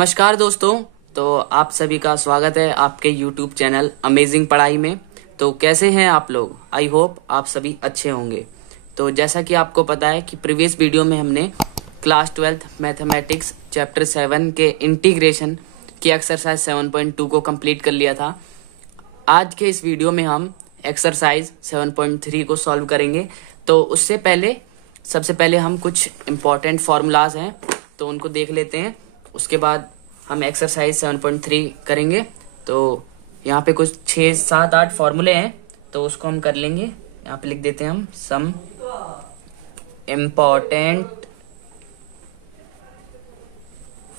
नमस्कार दोस्तों। तो आप सभी का स्वागत है आपके YouTube चैनल अमेजिंग पढ़ाई में। तो कैसे हैं आप लोग? आई होप आप सभी अच्छे होंगे। तो जैसा कि आपको पता है कि प्रीवियस वीडियो में हमने क्लास 12th मैथमेटिक्स चैप्टर 7 के इंटीग्रेशन की एक्सरसाइज 7.2 को कंप्लीट कर लिया था। आज के इस वीडियो में हम एक्सरसाइज 7.3 को सॉल्व करेंगे। तो उससे पहले सबसे पहले हम कुछ इम्पॉर्टेंट फॉर्मूलाज हैं तो उनको देख लेते हैं। उसके बाद हम एक्सरसाइज 7.3 करेंगे। तो यहाँ पे कुछ 6, 7, 8 फॉर्मूले हैं तो उसको हम कर लेंगे। यहाँ पे लिख देते हैं हम सम इम्पॉर्टेंट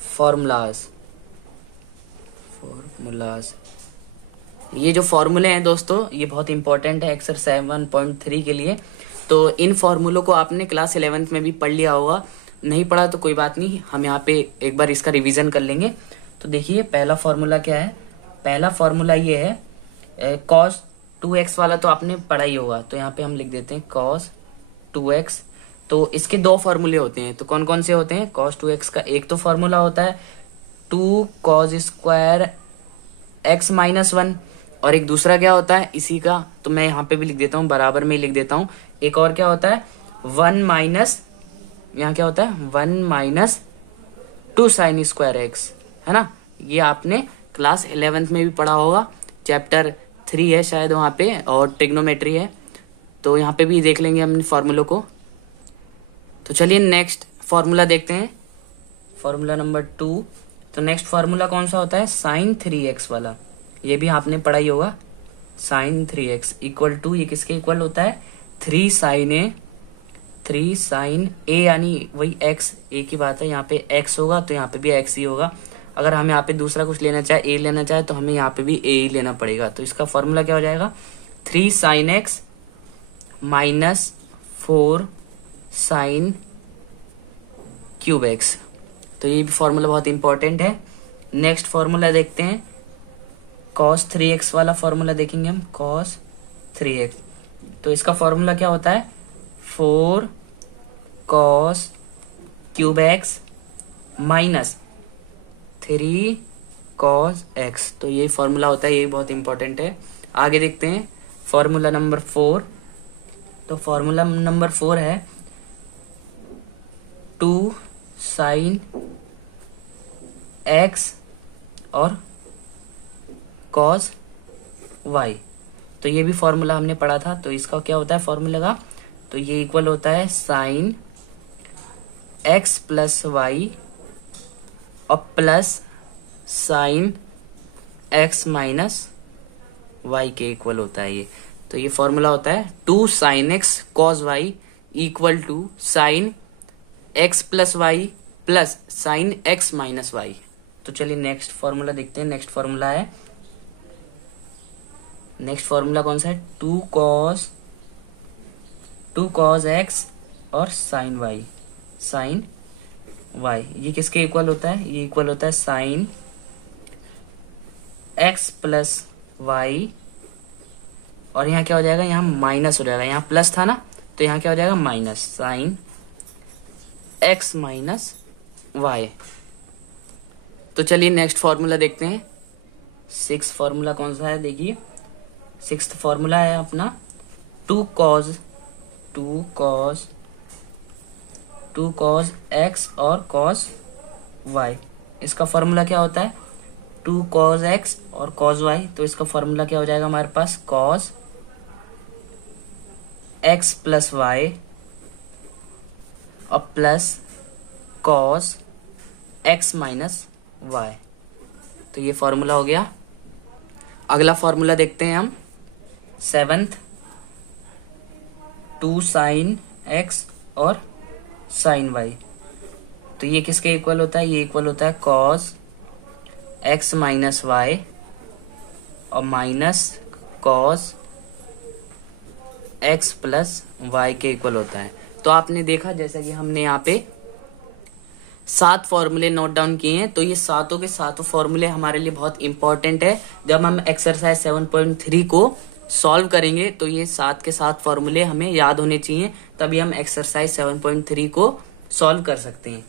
फॉर्मूलाज। ये जो फॉर्मूले हैं दोस्तों ये बहुत इंपॉर्टेंट है एक्सरसाइज 7.3 के लिए। तो इन फॉर्मूलों को आपने क्लास 11th में भी पढ़ लिया होगा, नहीं पढ़ा तो कोई बात नहीं, हम यहाँ पे एक बार इसका रिवीजन कर लेंगे। तो देखिए पहला फॉर्मूला क्या है। पहला फॉर्मूला ये है cos 2x वाला तो आपने पढ़ा ही होगा। तो यहाँ पे हम लिख देते हैं cos 2x। तो इसके दो फॉर्मूले होते हैं। तो कौन कौन से होते हैं? cos 2x का एक तो फॉर्मूला होता है 2 cos स्क्वायर x माइनस 1 और एक दूसरा क्या होता है इसी का, तो मैं यहाँ पे भी लिख देता हूँ, बराबर में लिख देता हूँ। एक और क्या होता है 1 माइनस, यहाँ क्या होता है 1 माइनस 2 साइन स्क्वायर एक्स, है ना। ये आपने क्लास 11th में भी पढ़ा होगा, चैप्टर 3 है शायद वहाँ पे, और ट्रिग्नोमेट्री है। तो यहाँ पे भी देख लेंगे हम फॉर्मूलों को। तो चलिए नेक्स्ट फॉर्मूला देखते हैं, फॉर्मूला नंबर 2। तो नेक्स्ट फॉर्मूला कौन सा होता है? साइन 3x वाला। ये भी आपने पढ़ा ही होगा। साइन 3x इक्वल टू, ये किसके इक्वल होता है? 3 साइन ए, यानी वही x, ए की बात है। यहाँ पे x होगा तो यहाँ पे भी x ही होगा। अगर हम यहाँ पे दूसरा कुछ लेना चाहे, a लेना चाहे, तो हमें यहाँ पे भी a ही लेना पड़ेगा। तो इसका फॉर्मूला क्या हो जाएगा? 3 sine x minus 4 sine cube x। तो ये भी फॉर्मूला बहुत इंपॉर्टेंट है। नेक्स्ट फॉर्मूला देखते हैं, cos 3x वाला फॉर्मूला देखेंगे हम, cos 3x। तो इसका फॉर्मूला क्या होता है? 4 cos cube x minus 3 cos x। तो ये फॉर्मूला होता है, ये बहुत इंपॉर्टेंट है। आगे देखते हैं फॉर्मूला नंबर 4। तो फॉर्मूला नंबर 4 है 2 साइन x और cos y। तो ये भी फॉर्मूला हमने पढ़ा था। तो इसका क्या होता है फॉर्मूला का? तो ये इक्वल होता है साइन x प्लस वाई और plus sine x minus y के इक्वल होता है ये। तो ये फॉर्मूला होता है 2 sine x cos y equal to sine x plus y plus sine x minus y. तो चलिए नेक्स्ट फॉर्मूला देखते हैं। नेक्स्ट फॉर्मूला कौन सा है? 2 cos x और साइन y। ये किसके इक्वल होता है? ये इक्वल होता है साइन x प्लस वाई, और यहाँ क्या हो जाएगा? यहाँ माइनस हो जाएगा, यहाँ प्लस था ना, तो यहाँ क्या हो जाएगा? Minus sine x minus y। तो चलिए नेक्स्ट फॉर्मूला देखते हैं। 6th फॉर्मूला कौन सा है? देखिए 6th फॉर्मूला है अपना 2 cos x और cos y। इसका फॉर्मूला क्या होता है? 2 cos x और cos y। तो इसका फॉर्मूला क्या हो जाएगा हमारे पास? cos x प्लस y और plus cos x minus y। तो ये फॉर्मूला हो गया। अगला फॉर्मूला देखते हैं हम 7th 2 साइन x और साइन y। तो ये किसके इक्वल होता है? ये इक्वल होता है cos x माइनस y और minus cos x plus y के इक्वल होता है। तो आपने देखा जैसा कि हमने यहाँ पे 7 फॉर्मूले नोट डाउन किए हैं। तो ये सातों के सातों फॉर्मूले हमारे लिए बहुत इंपॉर्टेंट है। जब हम एक्सरसाइज 7.3 को सॉल्व करेंगे तो ये 7 के 7 फॉर्मूले हमें याद होने चाहिए, तभी हम एक्सरसाइज 7.3 को सॉल्व कर सकते हैं।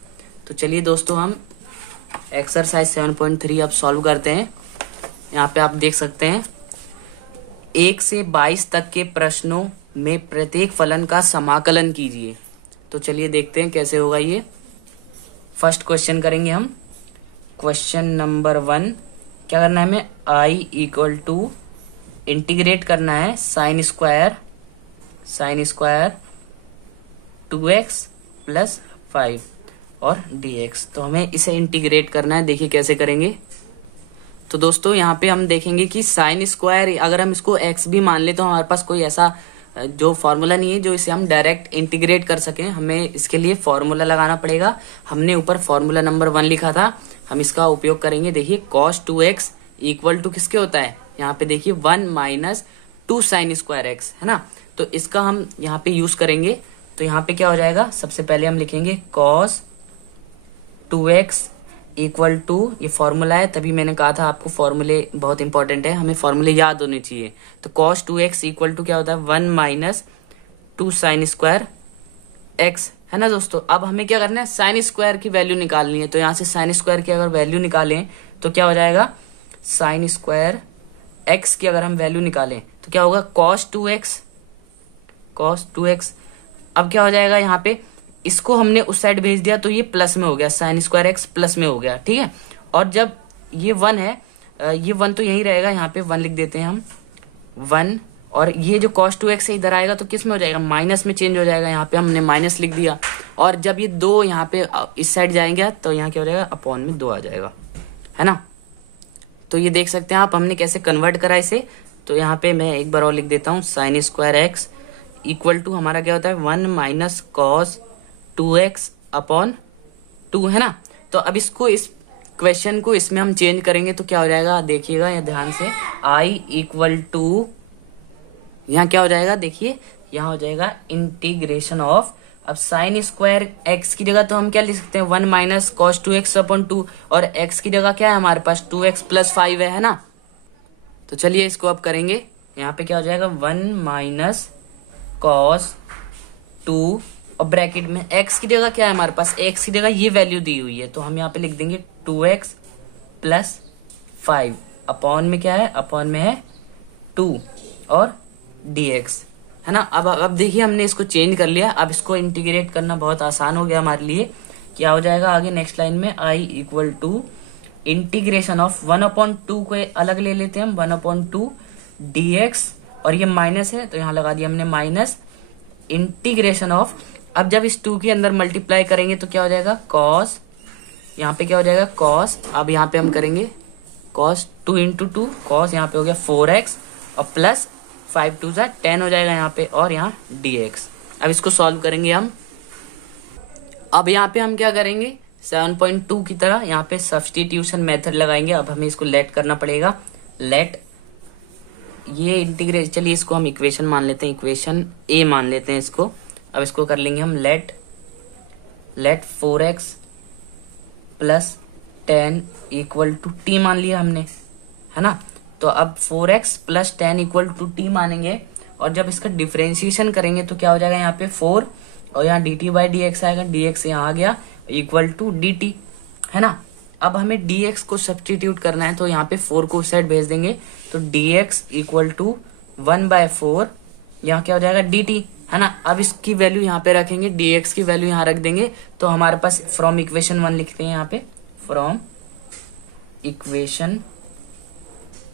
तो चलिए दोस्तों हम एक्सरसाइज 7.3 अब सॉल्व करते हैं। यहाँ पे आप देख सकते हैं 1 से 22 तक के प्रश्नों में प्रत्येक फलन का समाकलन कीजिए। तो चलिए देखते हैं कैसे होगा ये। फर्स्ट क्वेश्चन करेंगे हम। क्वेश्चन नंबर 1 क्या करना है हमें, आई इक्वल टू इंटीग्रेट करना है साइन स्क्वायर 2x प्लस 5 और dx। तो हमें इसे इंटीग्रेट करना है। देखिए कैसे करेंगे। तो दोस्तों यहाँ पे हम देखेंगे कि साइन स्क्वायर अगर हम इसको x भी मान ले तो हमारे पास कोई ऐसा जो फॉर्मूला नहीं है जो इसे हम डायरेक्ट इंटीग्रेट कर सकें। हमें इसके लिए फॉर्मूला लगाना पड़ेगा। हमने ऊपर फॉर्मूला नंबर 1 लिखा था, हम इसका उपयोग करेंगे। देखिए cos 2x इक्वल टू किसके होता है, यहाँ पे देखिए 1 माइनस 2 साइन स्क्वायर एक्स, है ना। तो इसका हम यहाँ पे यूज करेंगे। तो यहाँ पे क्या हो जाएगा, सबसे पहले हम लिखेंगे cos 2x इक्वल टू, ये फॉर्मूला है तभी मैंने कहा था आपको फॉर्मूले बहुत इंपॉर्टेंट है, हमें फॉर्मूले याद होने चाहिए। तो cos 2x इक्वल टू क्या होता है 1 माइनस 2 साइन स्क्वायर एक्स, है ना दोस्तों। अब हमें क्या करना है, साइन स्क्वायर की वैल्यू निकालनी है। तो यहाँ से साइन स्क्वायर की अगर वैल्यू निकालें तो क्या हो जाएगा, साइन स्क्वायर एक्स की अगर हम वैल्यू निकालें तो क्या होगा cos 2x। अब क्या हो जाएगा, यहाँ पे इसको हमने उस साइड भेज दिया तो ये प्लस में हो गया, साइन स्क्वायर एक्स प्लस में हो गया, ठीक है। और जब ये 1 है, ये 1 तो यही रहेगा, यहाँ पे 1 लिख देते हैं हम 1। और ये जो cos 2x से इधर आएगा तो किस में हो जाएगा, माइनस में चेंज हो जाएगा। यहाँ पे हमने माइनस लिख दिया। और जब ये 2 यहाँ पे इस साइड जाएंगे तो यहाँ क्या हो जाएगा, अपॉन में 2 आ जाएगा, है ना। तो ये देख सकते हैं आप हमने कैसे कन्वर्ट करा इसे। तो यहाँ पे मैं एक बार और लिख देता हूँ, sine square x equal to हमारा क्या होता है 1 माइनस कॉस 2x अपॉन 2, है ना। तो अब इसको, इस क्वेश्चन को इसमें हम चेंज करेंगे तो क्या हो जाएगा, देखिएगा ये ध्यान से, i इक्वल टू यहाँ क्या हो जाएगा, देखिए यहाँ हो जाएगा इंटीग्रेशन ऑफ, अब साइन स्क्वायर एक्स की जगह तो हम क्या लिख सकते हैं 1 माइनस कॉस 2x अपॉन 2, और x की जगह क्या है हमारे पास 2x प्लस 5 है ना। तो चलिए इसको अब करेंगे। यहाँ पे क्या हो जाएगा 1 माइनस कॉस 2 और ब्रैकेट में x की जगह क्या है हमारे पास, x की जगह ये वैल्यू दी हुई है तो हम यहाँ पे लिख देंगे 2x प्लस 5 अपॉन में क्या है, अपॉन में है 2 और dx, है ना। अब देखिए हमने इसको चेंज कर लिया। अब इसको इंटीग्रेट करना बहुत आसान हो गया हमारे लिए। क्या हो जाएगा आगे नेक्स्ट लाइन में, i equal to integration of 1/2 को अलग ले लेते हैं हम, 1/2 dx, और ये माइनस है तो यहाँ लगा दिया हमने माइनस इंटीग्रेशन ऑफ, अब जब इस 2 के अंदर मल्टीप्लाई करेंगे तो क्या हो जाएगा cos, यहाँ पे क्या हो जाएगा cos, अब यहाँ पे हम करेंगे cos 2 इंटू 2, cos यहाँ पे हो गया 4x और प्लस 5 2 10 हो जाएगा यहाँ पे, और यहाँ dx। अब इसको सॉल्व करेंगे हम। अब यहाँ पे हम क्या करेंगे 7.2 की तरह यहाँ पे सब्स्टिट्यूशन मेथड लगाएंगे। अब हमें इसको लेट करना पड़ेगा, लेट ये इंटीग्रेट, चलिए इसको हम इक्वेशन मान लेते हैं, इक्वेशन ए मान लेते हैं इसको। अब इसको कर लेंगे हम let 4x plus 10 equal to t मान लिया हमने, है ना। तो अब 4x plus 10 equal to T मानेंगे, और जब इसका डिफरेंशिएशन करेंगे तो क्या हो जाएगा यहाँ पे 4 और यहाँ dt बाई dx आएगा, dx यहाँ आ गया इक्वल टू dt, है ना। अब हमें dx को सब्स्टिट्यूट करना है तो यहाँ पे 4 को उस साइड भेज देंगे तो dx इक्वल टू 1/4, यहाँ क्या हो जाएगा dt, है ना। अब इसकी वैल्यू यहाँ पे रखेंगे, dx की वैल्यू यहाँ रख देंगे तो हमारे पास फ्रॉम इक्वेशन 1 लिखते हैं यहाँ पे, फ्रॉम इक्वेशन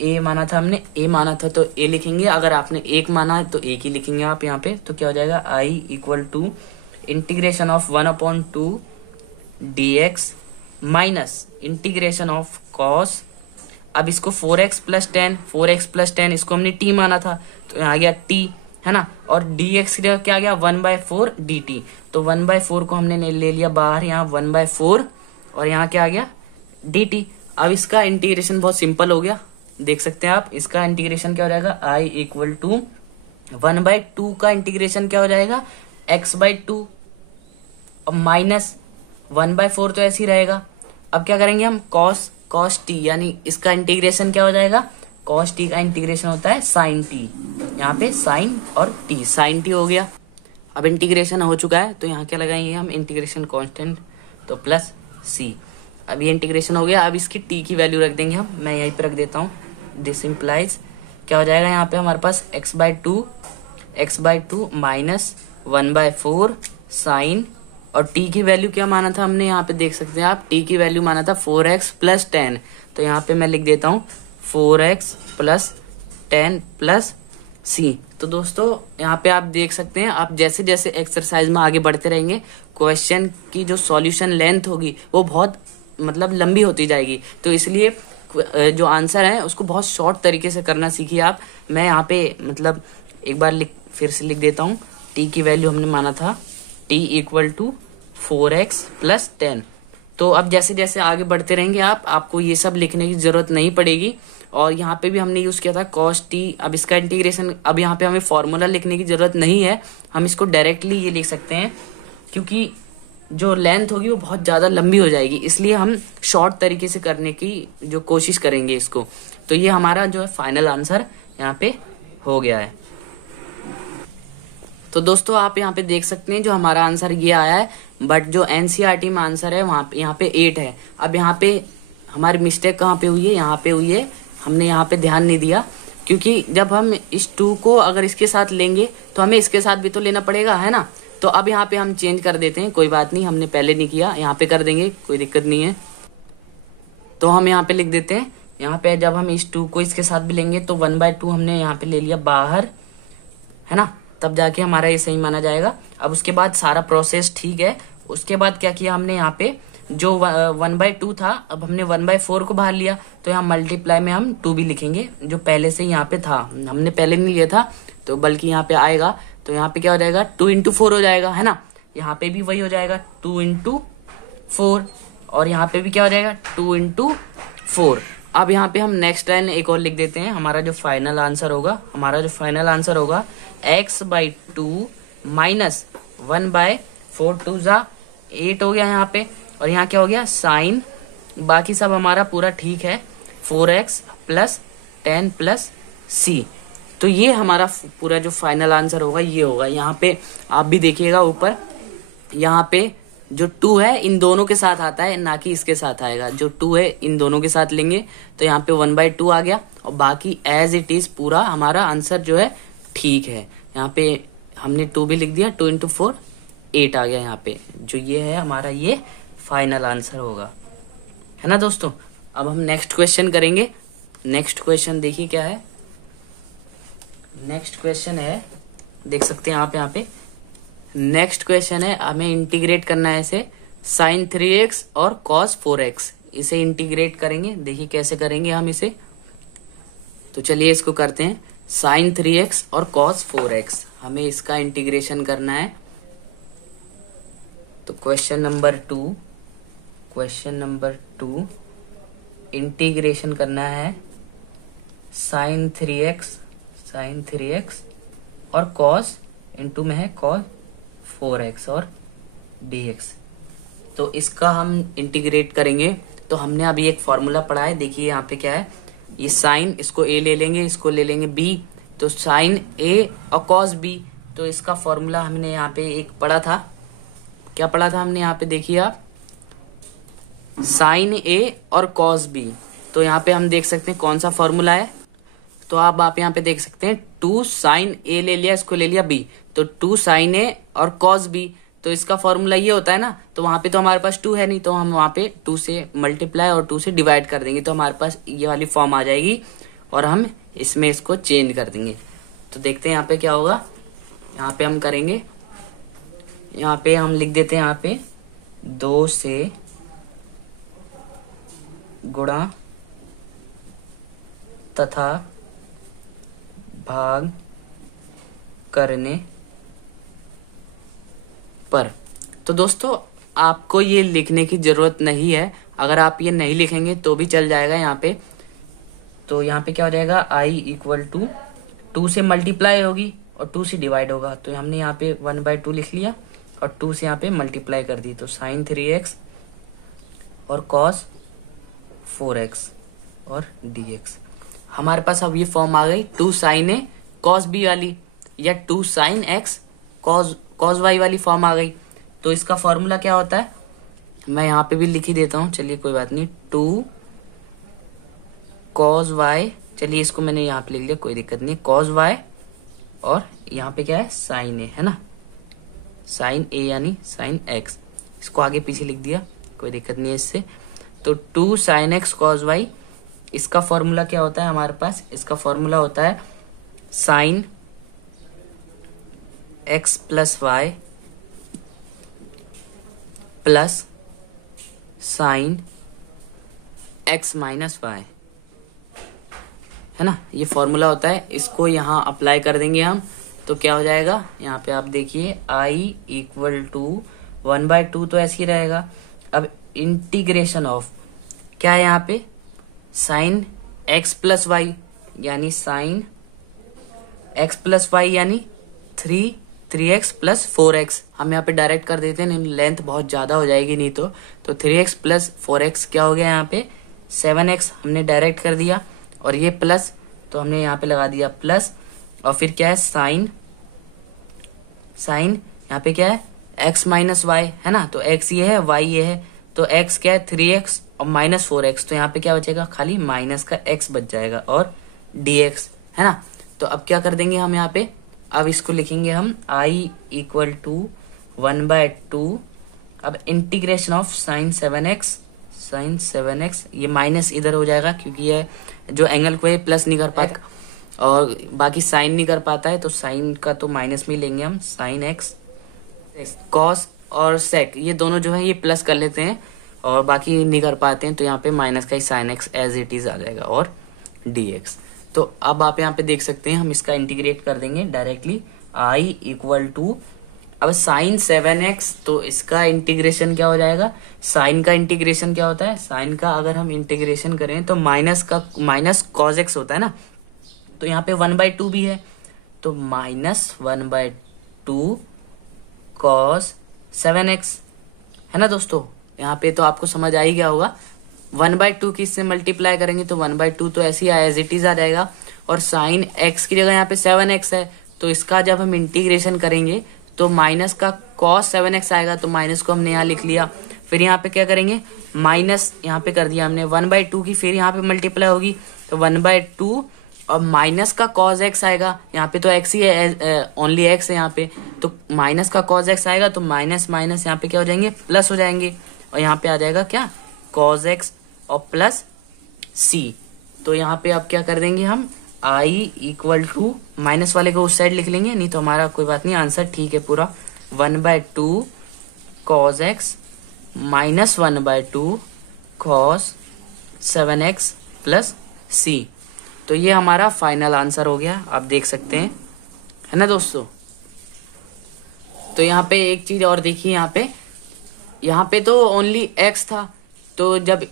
ए माना था हमने, ए माना था तो ए लिखेंगे, अगर आपने 1 माना है तो 1 ही लिखेंगे आप यहाँ पे। तो क्या हो जाएगा i equal to integration of 1/2 dx minus integration of cos, अब इसको 4x प्लस 10 इसको हमने t माना था तो यहाँ आ गया t, है ना। और dx की जगह क्या आ गया 1/4 dt, तो 1/4 को हमने ले लिया बाहर, यहाँ 1/4 और यहाँ क्या आ गया dt। अब इसका इंटीग्रेशन बहुत सिंपल हो गया, देख सकते हैं आप। इसका इंटीग्रेशन क्या हो जाएगा i इक्वल टू 1/2 का इंटीग्रेशन क्या हो जाएगा x/2 और माइनस 1/4 तो ऐसे ही रहेगा। अब क्या करेंगे हम cos t, यानी इसका इंटीग्रेशन क्या हो जाएगा, cos t का इंटीग्रेशन होता है sin t, यहाँ पे sin और t, sin t हो गया। अब इंटीग्रेशन हो चुका है तो यहाँ क्या लगाएंगे हम इंटीग्रेशन कांस्टेंट, तो प्लस c। अब ये इंटीग्रेशन हो गया। अब इसकी टी की वैल्यू रख देंगे हम, मैं यहीं पे रख देता हूँ। दिस इम्प्लाइज क्या हो जाएगा यहाँ पे हमारे पास x by two minus 1/4 sine, और t की वैल्यू क्या माना था हमने, यहाँ पे देख सकते हैं आप, t की वैल्यू माना था 4x प्लस 10। तो यहाँ पे मैं लिख देता हूँ 4x प्लस 10 प्लस c। तो दोस्तों यहाँ पे आप देख सकते हैं, आप जैसे जैसे एक्सरसाइज में आगे बढ़ते रहेंगे, क्वेश्चन की जो सॉल्यूशन लेंथ होगी वो बहुत मतलब लंबी होती जाएगी। तो इसलिए जो आंसर है उसको बहुत शॉर्ट तरीके से करना सीखिए आप। मैं यहाँ पे मतलब एक बार फिर से लिख देता हूँ। t की वैल्यू हमने माना था t equal to 4x plus 10। तो अब जैसे जैसे आगे बढ़ते रहेंगे आपको ये सब लिखने की जरूरत नहीं पड़ेगी। और यहाँ पे भी हमने यूज किया था cos t। अब इसका इंटीग्रेशन, अब यहाँ पे हमें फॉर्मूला लिखने की जरूरत नहीं है, हम इसको डायरेक्टली ये लिख सकते हैं, क्योंकि जो लेंथ होगी वो बहुत ज्यादा लंबी हो जाएगी, इसलिए हम शॉर्ट तरीके से करने की जो कोशिश करेंगे इसको। तो ये हमारा जो है फाइनल आंसर यहाँ पे हो गया है। तो दोस्तों आप यहाँ पे देख सकते हैं जो हमारा आंसर ये आया है, बट जो एनसीईआरटी में आंसर है वहां पे यहाँ पे 8 है। अब यहाँ पे हमारी मिस्टेक कहाँ पे हुई है, यहाँ पे हुई है, हमने यहाँ पे ध्यान नहीं दिया, क्योंकि जब हम इस 2 को अगर इसके साथ लेंगे तो हमें इसके साथ भी तो लेना पड़ेगा, है ना। तो अब यहाँ पे हम चेंज कर देते हैं, कोई बात नहीं, हमने पहले नहीं किया, यहाँ पे कर देंगे, कोई दिक्कत नहीं है। तो हम यहाँ पे लिख देते हैं, यहाँ पे जब हम इस 2 को इसके साथ भी लेंगे तो 1/2 हमने यहाँ पे ले लिया बाहर, है ना, तब जाके हमारा ये सही माना जाएगा। अब उसके बाद सारा प्रोसेस ठीक है। उसके बाद क्या किया हमने, यहाँ पे जो 1/2 था, अब हमने 1/4 को बाहर लिया, तो यहाँ मल्टीप्लाई में हम 2 भी लिखेंगे, जो पहले से यहाँ पे था, हमने पहले नहीं लिया था, तो बल्कि यहाँ पे आएगा। तो यहाँ पे क्या हो जाएगा, 2 × 4 हो जाएगा, है ना। यहाँ पे भी वही हो जाएगा 2 × 4, और यहाँ पे भी क्या हो जाएगा 2 × 4। अब यहाँ पे हम नेक्स्ट लाइन एक और लिख देते हैं। हमारा जो फाइनल आंसर होगा x/2 माइनस 1/4, 2 × 8 हो गया यहाँ पे, और यहाँ क्या हो गया साइन, बाकी सब हमारा पूरा ठीक है, 4x प्लस 10 प्लस c। तो ये हमारा पूरा जो फाइनल आंसर होगा ये होगा। यहाँ पे आप भी देखिएगा ऊपर, यहाँ पे जो 2 है इन दोनों के साथ आता है, ना कि इसके साथ आएगा। जो 2 है इन दोनों के साथ लेंगे तो यहाँ पे 1/2 आ गया, और बाकी एज इट इज पूरा हमारा आंसर जो है ठीक है। यहाँ पे हमने 2 भी लिख दिया, 2 × 4 8 आ गया यहाँ पे, जो ये है हमारा ये फाइनल आंसर होगा, है ना दोस्तों। अब हम नेक्स्ट क्वेश्चन करेंगे। नेक्स्ट क्वेश्चन देखिए क्या है। नेक्स्ट क्वेश्चन है, देख सकते हैं आप यहाँ पे, नेक्स्ट क्वेश्चन है, हमें इंटीग्रेट करना है इसे sin 3x और cos 4x, इसे इंटीग्रेट करेंगे। देखिए कैसे करेंगे हम इसे, तो चलिए इसको करते हैं। sin 3x और cos 4x हमें इसका इंटीग्रेशन करना है। तो क्वेश्चन नंबर 2 इंटीग्रेशन करना है sin 3x और cos इनटू में है cos 4x और dx। तो इसका हम इंटीग्रेट करेंगे। तो हमने अभी एक फॉर्मूला पढ़ा है, देखिए यहाँ पे क्या है, ये साइन, इसको a ले लेंगे, इसको ले लेंगे b, तो साइन a और cos b। तो इसका फॉर्मूला हमने यहाँ पे एक पढ़ा था, क्या पढ़ा था हमने यहाँ पे, देखिए आप, साइन a और cos b। तो यहाँ पे हम देख सकते हैं कौन सा फॉर्मूला है। तो आप यहाँ पे देख सकते हैं 2 sin a ले लिया, इसको ले लिया b, तो 2 sin a और cos b। तो इसका फॉर्मूला ये होता है ना, तो वहां पे तो हमारे पास 2 है नहीं, तो हम वहां पे 2 से मल्टीप्लाई और 2 से डिवाइड कर देंगे, तो हमारे पास ये वाली फॉर्म आ जाएगी, और हम इसमें इसको चेंज कर देंगे। तो देखते हैं यहाँ पे क्या होगा। यहाँ पे हम करेंगे, यहाँ पे हम लिख देते हैं, यहाँ पे 2 से गुणा तथा भाग करने पर। तो दोस्तों आपको ये लिखने की जरूरत नहीं है, अगर आप ये नहीं लिखेंगे तो भी चल जाएगा यहाँ पे। तो यहाँ पे क्या हो जाएगा, i इक्वल टू 2 से मल्टीप्लाई होगी और 2 से डिवाइड होगा, तो हमने यहाँ पे 1/2 लिख लिया और 2 से यहाँ पे मल्टीप्लाई कर दी, तो sin 3x और cos 4x और dx। हमारे पास अब ये फॉर्म आ गई 2 sin a cos b वाली, या 2 sin x cos y वाली फॉर्म आ गई। तो इसका फॉर्मूला क्या होता है, मैं यहाँ पे भी लिख ही देता हूँ, चलिए कोई बात नहीं। 2 cos y, चलिए इसको मैंने यहाँ पे लिख लिया, कोई दिक्कत नहीं। cos y और यहाँ पे क्या है, साइन ए है ना, साइन ए यानी साइन एक्स, इसको आगे पीछे लिख दिया, कोई दिक्कत नहीं है इससे। तो 2 sin x cos y, इसका फॉर्मूला क्या होता है हमारे पास, इसका फॉर्मूला होता है sine x plus y plus sine x minus y, है ना, ये फॉर्मूला होता है। इसको यहाँ अप्लाई कर देंगे हम, तो क्या हो जाएगा, यहाँ पे आप देखिए i इक्वल टू 1/2 तो ऐसे ही रहेगा। अब इंटीग्रेशन ऑफ क्या है यहाँ पे, साइन x प्लस वाई यानी साइन x प्लस वाई यानी 3x प्लस 4x, हम यहाँ पे डायरेक्ट कर देते हैं, लेंथ बहुत ज्यादा हो जाएगी नहीं तो 3x प्लस 4x क्या हो गया यहाँ पे 7x, हमने डायरेक्ट कर दिया, और ये प्लस तो हमने यहाँ पे लगा दिया प्लस, और फिर क्या है साइन यहाँ पे क्या है x माइनस वाई, है ना, तो x ये है y ये है, तो x क्या है 3x और माइनस 4x, तो यहाँ पे क्या बचेगा, खाली माइनस का x बच जाएगा और dx, है ना। तो अब क्या कर देंगे हम यहाँ पे, अब इसको लिखेंगे हम i इक्वल टू 1/2, अब इंटीग्रेशन ऑफ साइन 7x, ये माइनस इधर हो जाएगा क्योंकि ये जो एंगल को ये प्लस नहीं कर पाता और बाकी साइन नहीं कर पाता है, तो साइन का तो माइनस में लेंगे हम, साइन x, कॉस और सेक ये दोनों जो है ये प्लस कर लेते हैं और बाकी नहीं कर पाते हैं, तो यहाँ पे माइनस का ही sine x as it is आ जाएगा और dx। तो अब आप यहाँ पे देख सकते हैं, हम इसका इंटीग्रेट कर देंगे डायरेक्टली, i इक्वल टू, अब साइन 7x, तो इसका इंटीग्रेशन क्या हो जाएगा, साइन का इंटीग्रेशन क्या होता है, साइन का अगर हम इंटीग्रेशन करें तो माइनस cos x होता है ना, तो यहाँ पे 1/2 भी है, तो माइनस 1/2 cos 7x, है ना दोस्तों। यहाँ पे तो आपको समझ आ ही गया होगा, 1/2 की इससे मल्टीप्लाई करेंगे तो 1/2 तो ऐसे ही एज इट इज आ जाएगा, और साइन x की जगह यहाँ पे 7x है, तो इसका जब हम इंटीग्रेशन करेंगे तो माइनस का cos 7x आएगा, तो माइनस को हमने यहाँ लिख लिया, फिर यहाँ पे क्या करेंगे, माइनस यहाँ पे कर दिया हमने 1/2 की, फिर यहाँ पे मल्टीप्लाई होगी तो 1/2 और माइनस का cos x आएगा, यहाँ पे तो x ही है, ओनली x है यहाँ पे, तो माइनस का cos x आएगा, तो माइनस माइनस यहाँ पे क्या हो जाएंगे, प्लस हो जाएंगे, और यहाँ पे आ जाएगा क्या, cos x और प्लस c। तो यहाँ पे अब क्या कर देंगे हम, i इक्वल टू, माइनस वाले को उस साइड लिख लेंगे, नहीं तो हमारा कोई बात नहीं, आंसर ठीक है पूरा, 1/2 cos x minus 1/2 cos 7x plus c। तो ये हमारा फाइनल आंसर हो गया, आप देख सकते हैं, है ना दोस्तों। तो यहाँ पे एक चीज और देखिए, यहाँ पे तो ओनली x था, तो जब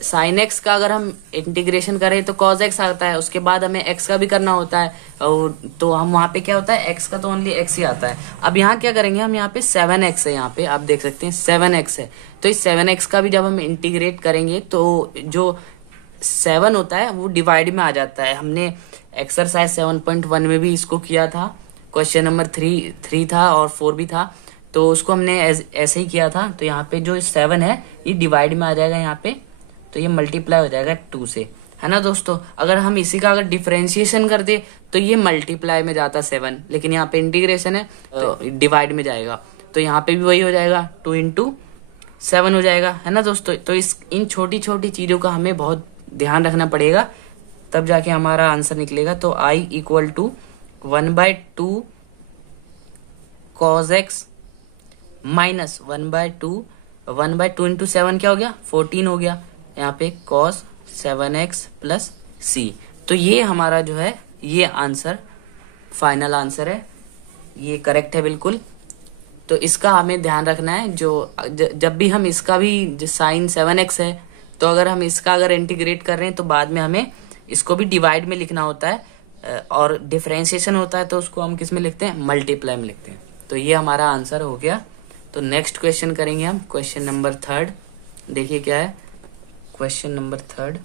साइन x का अगर हम इंटीग्रेशन करें तो cos x आता है, उसके बाद हमें x का भी करना होता है, और तो हम वहाँ पे क्या होता है, x का तो ओनली x ही आता है। अब यहाँ क्या करेंगे हम, यहाँ पे 7x है, यहाँ पे आप देख सकते हैं 7x है, तो इस 7x का भी जब हम इंटीग्रेट करेंगे तो जो 7 होता है वो डिवाइड में आ जाता है। हमने एक्सरसाइज 7.1 में भी इसको किया था, क्वेश्चन नंबर 3 था और 4 भी था, तो उसको हमने ऐसे ही किया था। तो यहाँ पे जो 7 है ये डिवाइड में आ जाएगा यहाँ पे, तो ये मल्टीप्लाई हो जाएगा 2 से, है ना दोस्तों। अगर हम इसी का अगर डिफरेंशिएशन कर दे तो ये मल्टीप्लाई में जाता 7, लेकिन यहाँ पे इंटीग्रेशन है तो डिवाइड में जाएगा, तो यहाँ पे भी वही हो जाएगा, 2 into 7 हो जाएगा, है ना दोस्तों। तो इन छोटी छोटी चीजों का हमें बहुत ध्यान रखना पड़ेगा, तब जाके हमारा आंसर निकलेगा। तो i equal to 1/2 cos x minus 1/2 into 7 क्या हो गया, 14 हो गया, यहाँ पे cos 7x प्लस c। तो ये हमारा जो है ये आंसर फाइनल आंसर है, ये करेक्ट है बिल्कुल। तो इसका हमें ध्यान रखना है, जब भी हम इसका भी साइन 7x है, तो अगर हम इसका अगर इंटीग्रेट कर रहे हैं तो बाद में हमें इसको भी डिवाइड में लिखना होता है, और डिफरेंशिएशन होता है तो उसको हम किस में लिखते हैं, मल्टीप्लाई में लिखते हैं। तो ये हमारा आंसर हो गया। तो नेक्स्ट क्वेश्चन करेंगे हम, क्वेश्चन नंबर 3। देखिए क्या है क्वेश्चन नंबर 3।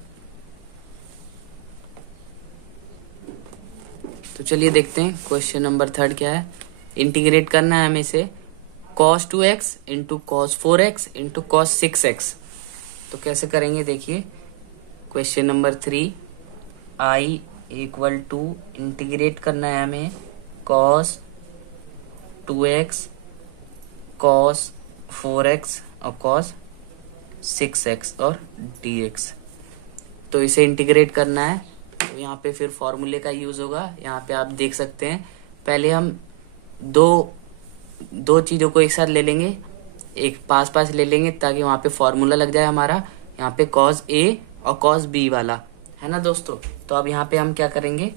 तो चलिए देखते हैं क्वेश्चन नंबर 3 क्या है। इंटीग्रेट करना है हमें इसे, cos 2x into cos 4x into cos 6x। तो कैसे करेंगे देखिए, question number 3, I equal to integrate करना है हमें cos 2x cos 4x और cos 6x और dx। तो इसे इंटीग्रेट करना है, तो यहाँ पे फिर फॉर्मूले का यूज होगा। यहाँ पे आप देख सकते हैं, पहले हम दो चीजों को एक साथ ले लेंगे, एक पास पास ले लेंगे ताकि वहां पे फॉर्मूला लग जाए हमारा। यहाँ पे cos a और cos b वाला है ना दोस्तों। तो अब यहाँ पे हम क्या करेंगे,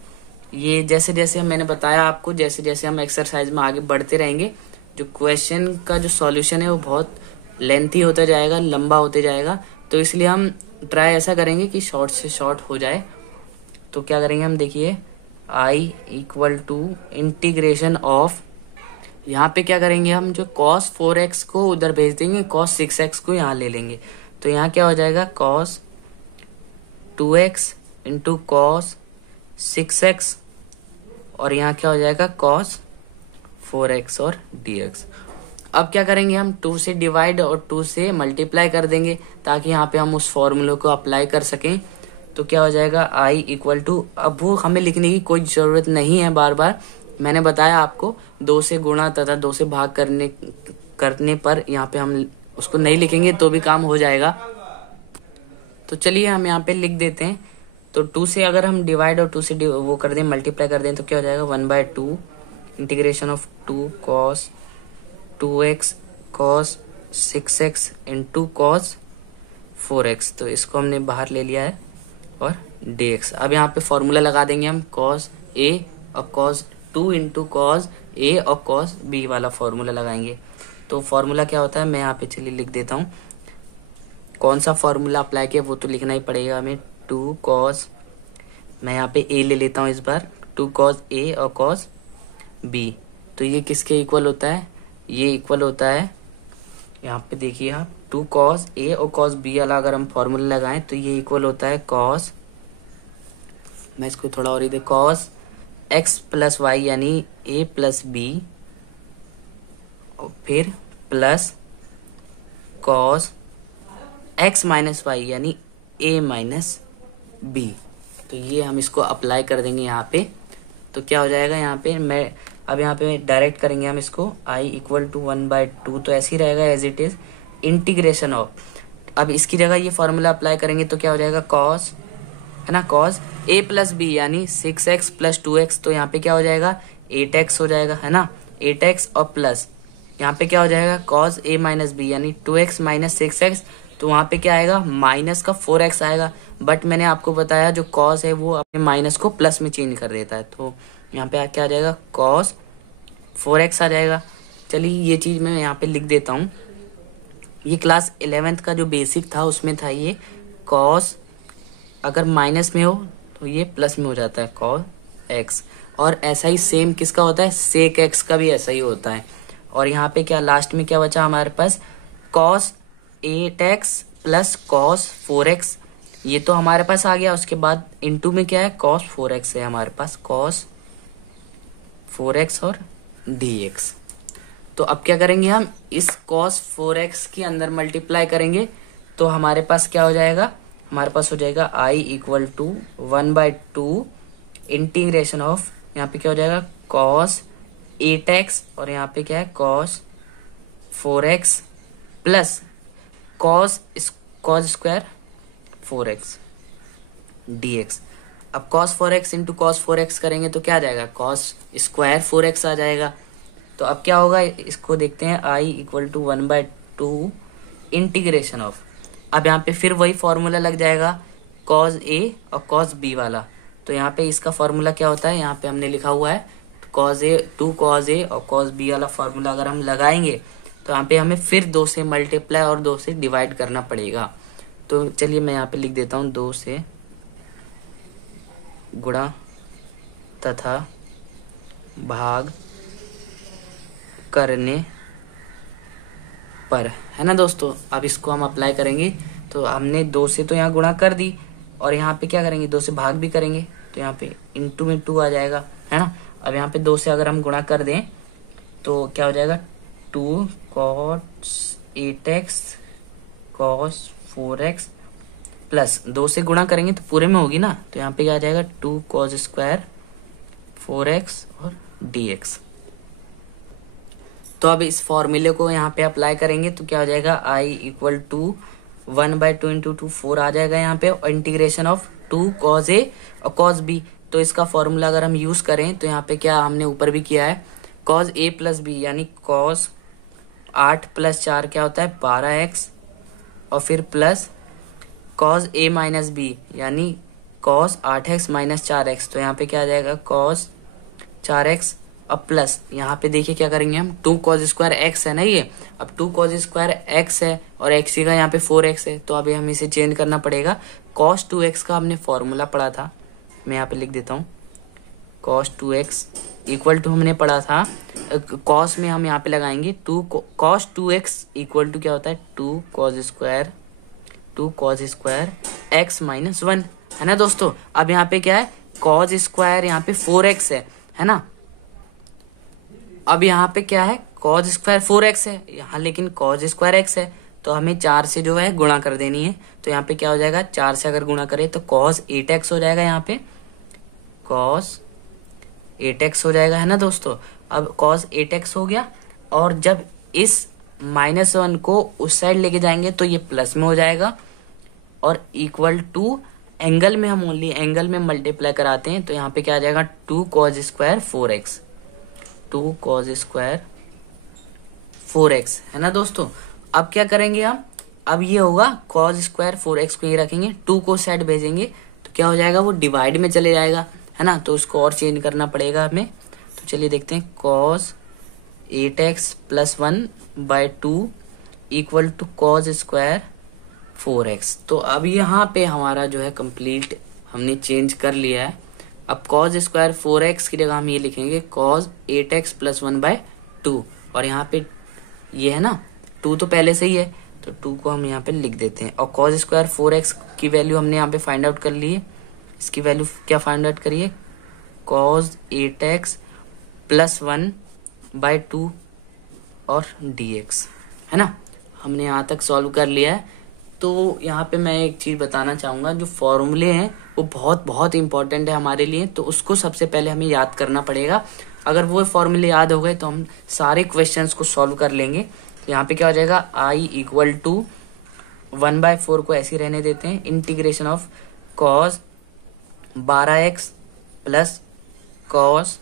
ये जैसे जैसे मैंने बताया आपको, जैसे जैसे हम एक्सरसाइज में आगे बढ़ते रहेंगे, जो क्वेश्चन का जो सॉल्यूशन है वो बहुत लेंथी होता जाएगा, लंबा होते जाएगा। तो इसलिए हम ट्राई ऐसा करेंगे कि शॉर्ट से शॉर्ट हो जाए। तो क्या करेंगे हम, देखिए आई इक्वल टू इंटीग्रेशन ऑफ, यहाँ पे क्या करेंगे हम, जो cos 4x को उधर भेज देंगे, cos 6x को यहाँ ले लेंगे। तो यहाँ क्या हो जाएगा, cos 2x into cos 6x और यहाँ क्या हो जाएगा cos 4x और dx। अब क्या करेंगे हम, 2 से डिवाइड और 2 से मल्टीप्लाई कर देंगे ताकि यहाँ पे हम उस फॉर्मूले को अप्लाई कर सकें। तो क्या हो जाएगा, i इक्वल टू, अब वो हमें लिखने की कोई जरूरत नहीं है बार बार, मैंने बताया आपको 2 से गुणा तथा 2 से भाग करने पर यहाँ पे हम उसको नहीं लिखेंगे तो भी काम हो जाएगा। तो चलिए हम यहाँ पे लिख देते हैं। तो 2 से अगर हम डिवाइड और 2 से वो कर दें, मल्टीप्लाई कर दें, तो क्या हो जाएगा, 1/2 integration of 2 cos 2x cos 6x into cos 4x। तो इसको हमने बाहर ले लिया है और dx। अब यहाँ पे फॉर्मूला लगा देंगे हम, cos a और cos 2 इंटू cos a और cos b वाला फॉर्मूला लगाएंगे। तो फॉर्मूला क्या होता है, मैं यहाँ पे चलिए लिख देता हूँ। कौन सा फॉर्मूला अप्लाई किया वो तो लिखना ही पड़ेगा हमें। 2 cos, मैं यहाँ पे a ले लेता हूँ इस बार, 2 cos a और cos b। तो ये किसके इक्वल होता है, ये इक्वल होता है, यहाँ पे देखिए आप, 2 cos a और cos b वाला अगर हम फॉर्मूला लगाएं तो ये इक्वल होता है cos, मैं इसको थोड़ा और ही दे, cos x प्लस वाई यानी a प्लस b और फिर plus cos x minus y यानी a माइनस b। तो ये हम इसको अप्लाई कर देंगे यहाँ पे। तो क्या हो जाएगा, यहाँ पे मैं अब यहाँ पे डायरेक्ट करेंगे हम इसको, i इक्वल टू 1/2, तो ऐसे ही रहेगा as it is, integration of, अब इसकी जगह ये फॉर्मूला अप्लाई करेंगे तो क्या हो जाएगा, cos है ना, cos a प्लस बी यानी 6x प्लस 2x। तो यहाँ पे क्या हो जाएगा, 8x हो जाएगा, है ना, 8x और प्लस यहाँ पे क्या हो जाएगा, cos a माइनस बी यानी 2x माइनस 6x। तो वहाँ पे क्या आएगा, माइनस का 4x आएगा। बट मैंने आपको बताया जो cos है वो अपने माइनस को प्लस में चेंज कर देता है। तो यहाँ पे क्या आ जाएगा, cos 4x आ जाएगा। चलिए ये चीज मैं यहाँ पे लिख देता हूँ। ये क्लास 11th का जो बेसिक था उसमें था ये cos, अगर माइनस में हो तो ये प्लस में हो जाता है cos x। और ऐसा ही सेम किसका होता है, sec x का भी ऐसा ही होता है। और यहाँ पे क्या लास्ट में क्या बचा हमारे पास, cos 8x plus cos 4x, ये तो हमारे पास आ गया। उसके बाद इनटू में क्या है, cos 4x है हमारे पास, cos 4x और dx। तो अब क्या करेंगे हम, इस cos 4x के अंदर मल्टीप्लाई करेंगे तो हमारे पास क्या हो जाएगा, हमारे पास हो जाएगा i equal to 1/2 integration of, यहाँ पे क्या हो जाएगा, cos 8x और यहाँ पे क्या है, cos 4x plus cos square 4x dx। अब cos 4x into cos 4x करेंगे तो क्या आ जाएगा, cos स्क्वायर 4x आ जाएगा। तो अब क्या होगा, इसको देखते हैं, i equal to 1/2 integration of, अब यहाँ पे फिर वही फॉर्मूला लग जाएगा cos a और cos b वाला। तो यहाँ पे इसका फॉर्मूला क्या होता है, यहाँ पे हमने लिखा हुआ है cos a, 2 cos a और cos b वाला फॉर्मूला अगर हम लगाएंगे तो यहाँ पे हमें फिर 2 से मल्टीप्लाई और 2 से डिवाइड करना पड़ेगा। तो चलिए मैं यहाँ पे लिख देता हूँ, 2 से गुणा तथा भाग करने पर, है ना दोस्तों। अब इसको हम अप्लाई करेंगे, तो हमने 2 से तो यहाँ गुणा कर दी और यहाँ पे क्या करेंगे, 2 से भाग भी करेंगे, तो यहाँ पे इंटू में 2 आ जाएगा, है ना। अब यहाँ पे 2 से अगर हम गुणा कर दें तो क्या हो जाएगा, 2 cos 8x cos 4x plus 2 से गुणा करेंगे तो पूरे में होगी ना, तो यहाँ पे क्या आ जाएगा 2 cos स्क्वायर 4x और dx। तो अब इस फॉर्मूले को यहाँ पे अप्लाई करेंगे तो क्या हो जाएगा I इक्वल टू 1/2 इंटू 2 4 आ जाएगा यहाँ पे, और इंटीग्रेशन ऑफ 2 cos a और cos b। तो इसका फॉर्मूला अगर हम यूज करें तो यहाँ पे क्या हमने ऊपर भी किया है, cos a प्लस b यानी cos 8 प्लस 4 क्या होता है 12x, और फिर plus cos a minus b यानी cos 8x माइनस 4x। तो यहाँ पे क्या आ जाएगा cos 4x, अब प्लस यहाँ पे देखिए क्या करेंगे हम 2 cos स्क्वायर x है ना ये, अब 2 cos स्क्वायर x है और x का यहाँ पे 4x है, तो अभी हम इसे चेंज करना पड़ेगा। cos 2x का हमने फॉर्मूला पढ़ा था, मैं यहाँ पे लिख देता हूँ, cos 2x इक्वल टू हमने पढ़ा था, cos में हम यहाँ पे लगाएंगे 2 cos 2x इक्वल टू क्या होता है 2 cos स्क्वायर x माइनस 1 है ना दोस्तों। अब यहाँ पे क्या है cos स्क्वायर यहाँ पे 4x है ना, अब यहाँ पे क्या है cos स्क्वायर 4x है यहाँ, लेकिन cos स्क्वायर x है तो हमें 4 से जो है गुणा कर देनी है। तो यहाँ पे क्या हो जाएगा 4 से अगर गुणा करें तो cos 8x हो जाएगा, यहाँ पे cos 8x हो जाएगा है ना दोस्तों। अब cos 8x हो गया, और जब इस -1 को उस साइड लेके जाएंगे तो ये प्लस में हो जाएगा, और इक्वल टू एंगल में हम ओनली एंगल में मल्टीप्लाई कराते हैं तो यहाँ पे क्या आ जाएगा 2 cos square 4x 2 cos square 4x है ना दोस्तों। अब क्या करेंगे हम, अब ये होगा cos स्क्वायर 4x को ये रखेंगे, 2 को साइड भेजेंगे तो क्या हो जाएगा वो डिवाइड में चले जाएगा है ना, तो उसको और चेंज करना पड़ेगा हमें। तो चलिए देखते हैं cos 8x plus 1/2 equal to cos square 4x। तो अब यहाँ पे हमारा जो है कंप्लीट हमने चेंज कर लिया है। अब cos स्क्वायर 4x की जगह हम ये लिखेंगे cos 8x प्लस 1/2, और यहाँ पे ये है ना 2 तो पहले से ही है तो 2 को हम यहाँ पे लिख देते हैं, और cos स्क्वायर 4x की वैल्यू हमने यहाँ पे फाइंड आउट कर ली है। इसकी वैल्यू क्या फाइंड आउट करिए cos 8x प्लस 1/2 और dx है ना, हमने यहाँ तक सॉल्व कर लिया है। तो यहाँ पे मैं एक चीज बताना चाहूंगा, जो फॉर्मूले हैं वो बहुत बहुत इंपॉर्टेंट है हमारे लिए, तो उसको सबसे पहले हमें याद करना पड़ेगा। अगर वो फॉर्मूले याद हो गए तो हम सारे क्वेश्चंस को सॉल्व कर लेंगे। तो यहाँ पे क्या हो जाएगा I इक्वल टू 1/4 को ऐसे रहने देते हैं, integration of cos 12x plus cos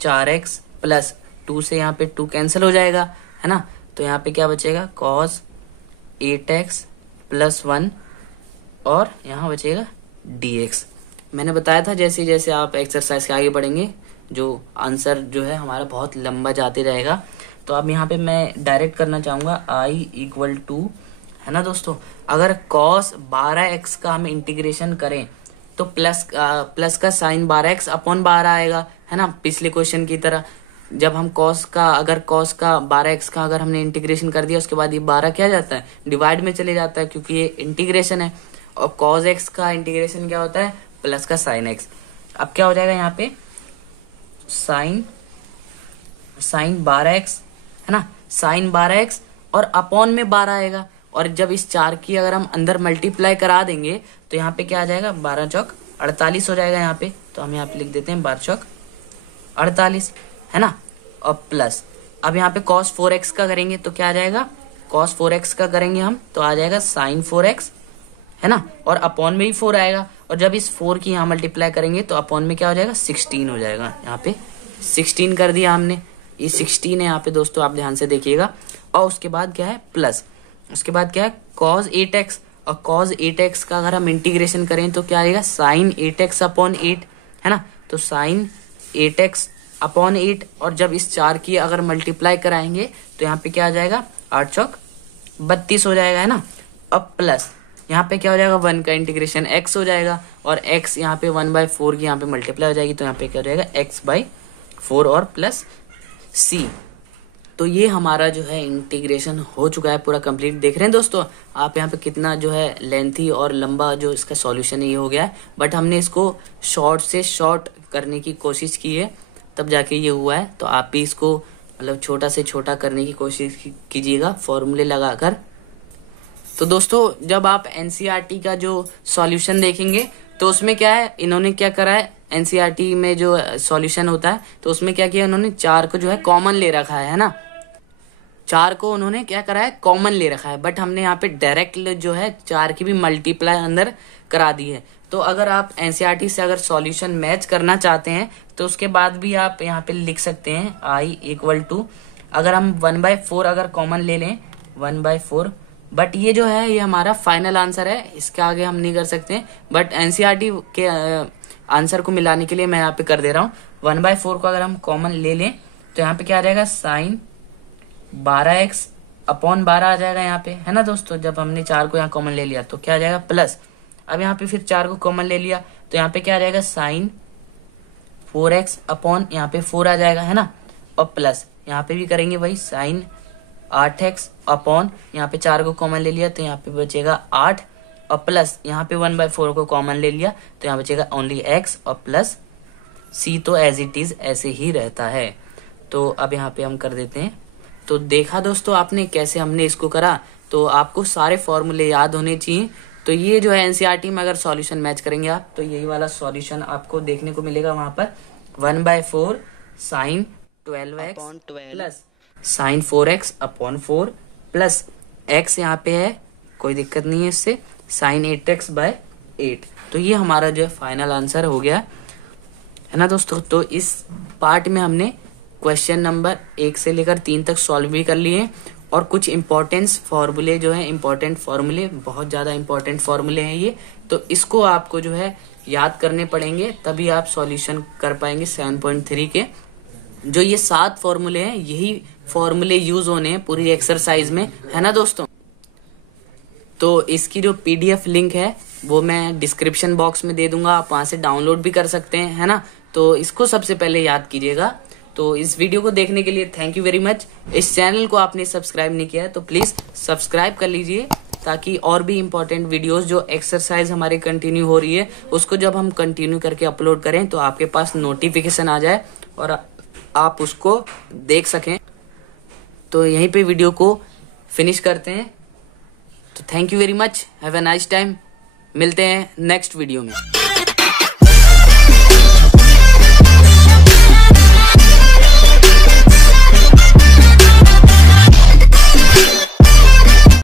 4x plus 2 से यहाँ पे 2 कैंसिल हो जाएगा है ना, तो यहाँ पे क्या बचेगा cos 8x प्लस 1 और यहाँ बचेगा dx। मैंने बताया था जैसे जैसे आप एक्सरसाइज के आगे बढ़ेंगे जो आंसर जो है हमारा बहुत लंबा जाते रहेगा। तो अब यहाँ पे मैं डायरेक्ट करना चाहूंगा I इक्वल टू है ना दोस्तों, अगर cos 12x का हम इंटीग्रेशन करें तो प्लस का साइन 12x अपॉन 12 आएगा है ना, पिछले क्वेश्चन की तरह। जब हम cos का 12x का अगर हमने इंटीग्रेशन कर दिया उसके बाद ये 12 क्या जाता है डिवाइड में चले जाता है, क्योंकि ये इंटीग्रेशन है। और cos x का इंटीग्रेशन क्या होता है प्लस का साइन x। अब क्या हो जाएगा यहाँ पे साइन 12x है ना, साइन 12x और अपॉन में 12 आएगा, और जब इस 4 की अगर हम अंदर मल्टीप्लाई करा देंगे तो यहाँ पे क्या आ जाएगा 12 चौक 48 हो जाएगा यहाँ पे। तो हम यहाँ पे लिख देते हैं 12 चौक 48 है ना, और प्लस अब यहाँ पे cos 4x का करेंगे तो क्या आ जाएगा cos 4x का करेंगे हम तो आ जाएगा sin 4x है ना, और अपॉन में भी 4 आएगा, और जब इस 4 की यहाँ मल्टीप्लाई करेंगे तो अपॉन में क्या हो जाएगा 16 हो जाएगा। यहाँ पे 16 कर दिया हमने, ये 16 है यहाँ पे दोस्तों, आप ध्यान से देखिएगा। और उसके बाद क्या है प्लस, उसके बाद क्या है cos 8x, और cos 8x का अगर हम इंटीग्रेशन करें तो क्या आएगा sin 8x अपॉन 8 है ना, तो sin 8x अपॉन 8, और जब इस 4 की अगर मल्टीप्लाई कराएंगे तो यहाँ पे क्या आ जाएगा 8 चौक 32 हो जाएगा है ना। अब प्लस यहाँ पे क्या हो जाएगा 1 का इंटीग्रेशन x हो जाएगा, और x यहाँ पे 1/4 की यहाँ पे मल्टीप्लाई हो जाएगी, तो यहाँ पे क्या हो जाएगा x/4 और प्लस c। तो ये हमारा जो है इंटीग्रेशन हो चुका है पूरा कंप्लीट। देख रहे हैं दोस्तों आप यहाँ पे कितना जो है लेंथी और लंबा जो इसका सॉल्यूशन है ये हो गया है, बट हमने इसको शॉर्ट से शॉर्ट करने की कोशिश की है तब जाके ये हुआ है। तो आप भी इसको मतलब छोटा से छोटा करने की कोशिश कीजिएगा फॉर्मूले लगाकर। तो दोस्तों जब आप एनसीईआरटी का जो सॉल्यूशन देखेंगे तो उसमें क्या है, इन्होंने क्या करा है, एनसीईआरटी में जो सॉल्यूशन होता है तो उसमें क्या किया इन्होंने, 4 को जो है कॉमन ले रखा है ना, 4 को उन्होंने क्या करा है, कॉमन ले रखा है। बट हमने यहाँ पे डायरेक्ट जो है 4 की भी मल्टीप्लाई अंदर करा दी है। तो अगर आप एनसीईआरटी से अगर सॉल्यूशन मैच करना चाहते हैं तो उसके बाद भी आप यहाँ पे लिख सकते हैं आई इक्वल टू, अगर हम 1/4 अगर कॉमन ले लें 1/4, बट ये जो है ये हमारा फाइनल आंसर है, इसके आगे हम नहीं कर सकते। बट एनसीईआरटी के आंसर को मिलाने के लिए मैं यहाँ पे कर दे रहा हूँ 1/4 को अगर हम कॉमन ले लें तो यहाँ पे क्या आ जाएगा, साइन 12x अपॉन 12 आ जाएगा यहाँ पे, है ना दोस्तों। जब हमने 4 को यहाँ कॉमन ले लिया तो क्या आ जाएगा प्लस, अब यहाँ पे फिर 4 को कॉमन ले लिया तो यहाँ पे क्या आ जाएगा, साइन 4x अपॉन यहाँ पे 4 आ जाएगा, है ना। और प्लस यहाँ पे भी करेंगे वही, साइन 8x अपॉन यहाँ पे 4 को कॉमन ले लिया तो यहाँ पे बचेगा 8, और प्लस यहाँ पे 1/4 को कॉमन ले लिया तो यहाँ बचेगा ओनली x, और प्लस c तो एज इट इज ऐसे ही रहता है। तो अब यहाँ पे हम कर देते हैं। तो देखा दोस्तों आपने कैसे हमने इसको करा, तो आपको सारे फॉर्मूले याद होने चाहिए। तो ये जो है एनसीईआरटी में अगर सॉल्यूशन मैच करेंगे आप तो यही वाला सॉल्यूशन आपको देखने को मिलेगा वहां पर, 1/4 sine 12x plus sine 4x upon 4 plus x यहाँ पे है, कोई दिक्कत नहीं है इससे, साइन 8x/8। तो ये हमारा जो फाइनल आंसर हो गया, है ना दोस्तों। तो इस पार्ट में हमने क्वेश्चन नंबर 1 से लेकर 3 तक सॉल्व भी कर लिए, और कुछ इंपॉर्टेंस फॉर्मूले जो है, इंपॉर्टेंट फॉर्मूले, बहुत ज्यादा इंपॉर्टेंट फॉर्मूले हैं ये, तो इसको आपको जो है याद करने पड़ेंगे, तभी आप सॉल्यूशन कर पाएंगे 7.3 के। जो ये 7 फॉर्मूले हैं यही फॉर्मूले यूज होने हैं पूरी एक्सरसाइज में, है ना दोस्तों। तो इसकी जो पीडीएफ लिंक है वो मैं डिस्क्रिप्शन बॉक्स में दे दूंगा, आप वहां से डाउनलोड भी कर सकते हैं, है ना। तो इसको सबसे पहले याद कीजिएगा। तो इस वीडियो को देखने के लिए थैंक यू वेरी मच। इस चैनल को आपने सब्सक्राइब नहीं किया है तो प्लीज सब्सक्राइब कर लीजिए, ताकि और भी इम्पोर्टेंट वीडियोस जो एक्सरसाइज हमारे कंटिन्यू हो रही है उसको जब हम कंटिन्यू करके अपलोड करें तो आपके पास नोटिफिकेशन आ जाए और आप उसको देख सकें। तो यहीं पे वीडियो को फिनिश करते हैं। तो thank you very much, have a nice time, मिलते हैं नेक्स्ट वीडियो में।